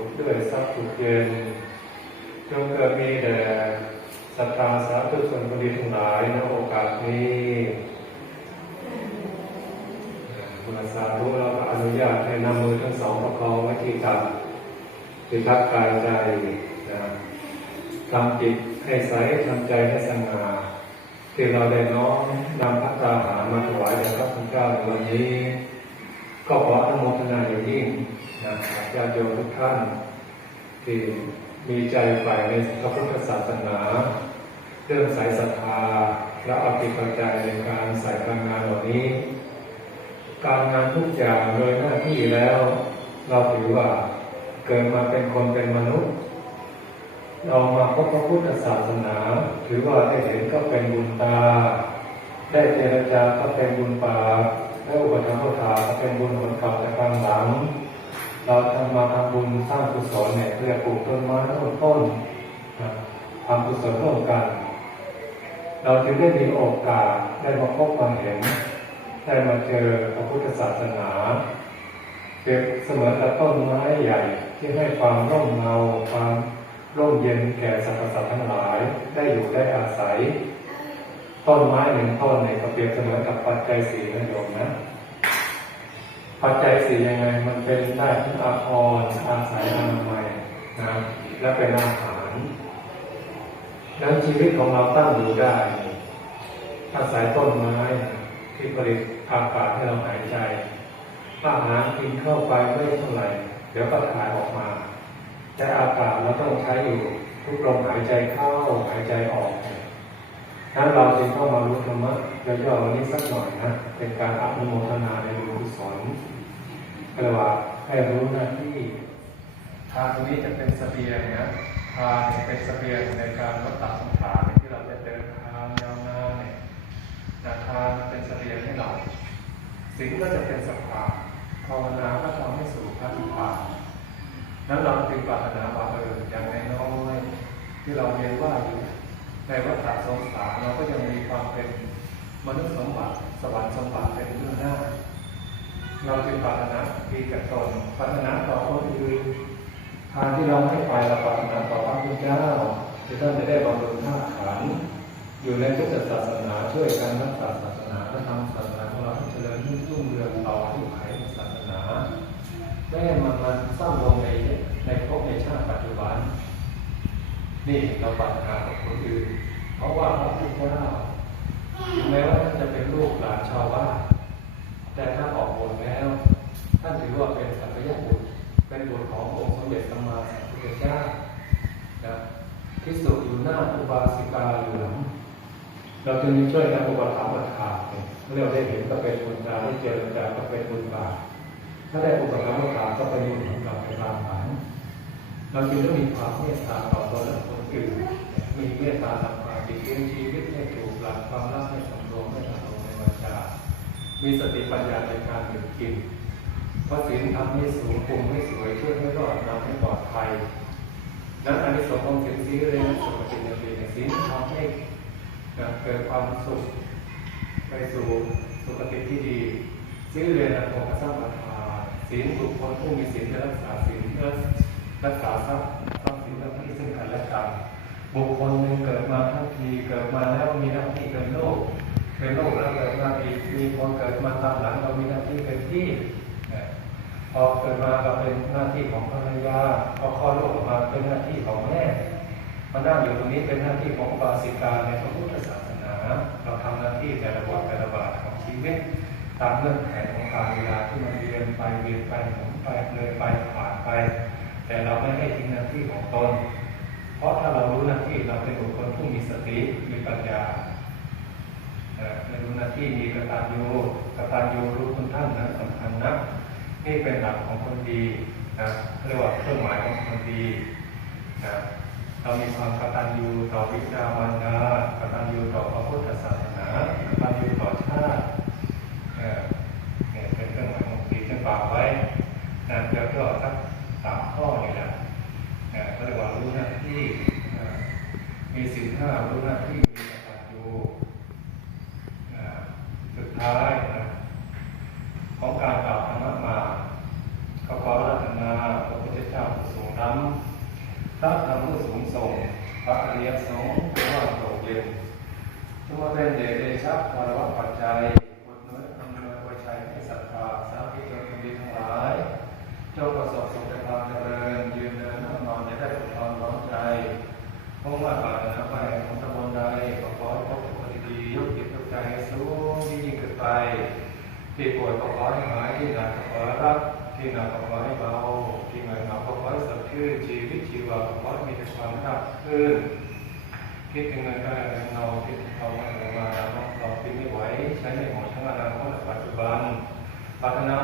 ขด้วยทรัพย์สุขเย็นจงเกิดมีแด่ศรัทธาสาธุชนผู้ดีทั้งหลายในโอกาสนี้เมื่อสาธุเราก็อนุญาตให้นำมือทั้งสองประคองไว้ที่ตักที่ทักกายใจนะทำจิตให้ใสทำใจให้สง่าที่เราได้น้อมนำพัตตาหามาถวายแด่พระคุณเจ้าในวันนี้ ก็ขออนุโมทนาอย่างยิ่ง นะครับญาติโยมทุกท่านที่มีใจใฝ่ในพระพุทธศาสนา เรื่องสายศรัทธาและเอาจิปัจจัยในการใส่พลังงานเหล่านี้ การงานทุกอย่างโดยหน้าที่แล้ว เราถือว่าเกิดมาเป็นคนเป็นมนุษย์ เรามาพบพระพุทธศาสนา ถือว่าได้เห็นก็เป็นบุญตา ได้เจรจาก็เป็นบุญปาได้อุปถัมภ์ทาก็เป็นบุญผลเก่าแต่กลางหลัง เราทำมาทำบุญสร้างกุศลเนี่ยเพื่อปลูกต้นไม้ต้นต้นทำกุศลร่วมกัน เราจึงได้มีโอกาสได้มาพบมาเห็น ได้มาเจอพระพุทธศาสนาเปรียบเสมือนกับต้นไม้ใหญ่ที่ให้ความร่มเงาความร่มเย็นแก่สรรพสัตว์ทั้งหลายได้อยู่ได้อาศัย ต้นไม้หนึ่งต้นเนี่ยก็เปรียบเสมือนกับปัจจัยสี่นะโยมนะ ปัจจัยสี่ยังไง มันเป็นได้ทั้งอาภรณ์อาศัยอนามัยนะและเป็นอาหารดังชีวิตของเราตั้งอยู่ได้ อาศัยต้นไม้ที่ผลิตอากาศให้เราหายใจอาหารกินเข้าไปไม่เท่าไหร่เดี๋ยวก็ถ่ายออกมา แต่อากาศเราต้องใช้อยู่ทุกลมหายใจเข้าหายใจออกนั้นเราจึงเข้ามารู้ธรรมะย่อๆวันนี้สักหน่อยนะ เป็นการอนุโมทนาในบุญกุศล ก็เลยว่าให้รู้หน้าที่ทางตรงนี้จะเป็นสเสบียงนะทางเนี่ยเป็นสเสบียงในการลดตัดสงขารที่เราจะเดินทางยาวนานเนี่ยนะทางเป็นสเสบียงให้เราสิ่งก็จะเป็นสภาภาวนาก็ทำให้สู่พระนิพพานนั้นเราจึงปรารถนาว่าเอออย่างน้อยที่เราเรียนว่าอยู่ในวัฏสงสารเราก็ยังมีความเป็นมนุษย์สมบัติสวรรค์สมบัติเป็นเรื่องหน้า เราจึงปรารถนาดีกับตนปรารถนาต่อคนอื่นทางที่เราให้ไปเราปรารถนาต่อพระพุทธเจ้าที่ท่านจะได้บำรุงธาตุขันธ์อยู่ในพุทธศาสนาช่วยกันรักษาศาสนาและทำศาสนาของเราให้เจริญรุ่งเรืองต่อทุกไขในศาสนาไม่ให้มันมันสร้างลงในในภพในชาติปัจจุบัน นี่เราปรารถนากับคนอื่นเพราะว่าพระพุทธเจ้าถึงแม้ว่าท่านจะเป็นลูกหลานชาวบ้าน แต่ถ้าออกบทแล้ว ท่านถือว่าเป็นสัพยบุตรเป็นบุตรขององค์สมเด็จสัมมาสัมพุทธเจ้านะพิสุอยู่หน้าอุบาสิกาเหลืองเราจึงช่วยกันอุปถัมภ์ทานเรียกได้เห็นก็เป็นบุญตาที่เจริญจาก็เป็นบุญบาปถ้าได้อุปถัมภ์ทานก็เป็นบุญของเราไปตามฐานเราจึงต้องมีความเมตตาต่อตนและคนอื่นมีเมตตาทำความดีเลี้ยงชีวิตให้ถูกหลักความรักให้สำรวมให้สำรวมในวาจา มีสติปัญญาในการดื่มกิน เพราะศีลทำให้สูงปรุงให้สวยช่วยให้รอดนำให้ปลอดภัย นั้นอันนี้สงส์ของศีลสีเรียนสุขติในปีศีลทำให้เกิดความสุขไปสู่สุขติที่ดีศีลเรียนโภคทรัพย์ประทาศีลบุคคลผู้มีศีลจะรักษาศีลเพื่อรักษาทรัพย์ทรัพย์สินและที่ซึ่งกันและกันบุคคลหนึ่งเกิดมาทั้งทีเกิดมาแล้วมีหน้าที่เป็นโลก เป็นโรคแล้วเกิดมาอีกมีคนเกิดมาตามหลังเรามีหน้าที่เป็นที่พอเกิดมาเราเป็นหน้าที่ของภรรยาพอคลอดลูกออกมาเป็นหน้าที่ของแม่มานั่งอยู่ตรงนี้เป็นหน้าที่ของบาสิกาในพระพุทธศาสนา เราทำหน้าที่แต่ละวันแต่ละบาทของชีวิตตามเงื่อนไขของการเวลาที่มันเวียนไปเวียนไปหมุนไปเลยไปผ่านไป แต่เราไม่ให้ทิ้งหน้าที่ของตน เพราะถ้าเรารู้หน้าที่เราเป็นบุคคลผู้มีสติมีปัญญา ในหน้าที่มีกตัญญูกตัญญูรู้คุณท่านนั้นสำคัญนะนี่เป็นหลักของคนดีนะเรียกว่าเครื่องหมายของคนดีนะเรามีความกตัญญูต่อวิชามารดากตัญญูต่อพระพุทธศาสนากตัญญูต่อชาติ ท้ายนะของการกล่าวธรรมมาก็ขอรัตนาพระพุทธเจ้าสูงธรรมพระธรรมผู้สูงส่งพระอริยสงฆ์ผู้ว่าโปร่เย็นทุกว่านเดชเดชะวารวะปัจจัยอุดหนื้อำนวยปริชัยที่ศรัทธาสาธุชนทั้งหลายเจ้าประสบสุขความเจริญ ก็ขอให้หายที่หนักขอรับ ที่หนักขอให้เบาที่เหนื่อยหนักขอให้สดชื่นชีวิตชีวาขอให้มีแต่ความรักขึ้นคิดถึงเงินก็ได้เงินเราคิดถึงความเงินมาเราเราคิดไม่ไหวใช้ไม่หมดทั้งอนาคตปัจจุบันปรารถนาว่า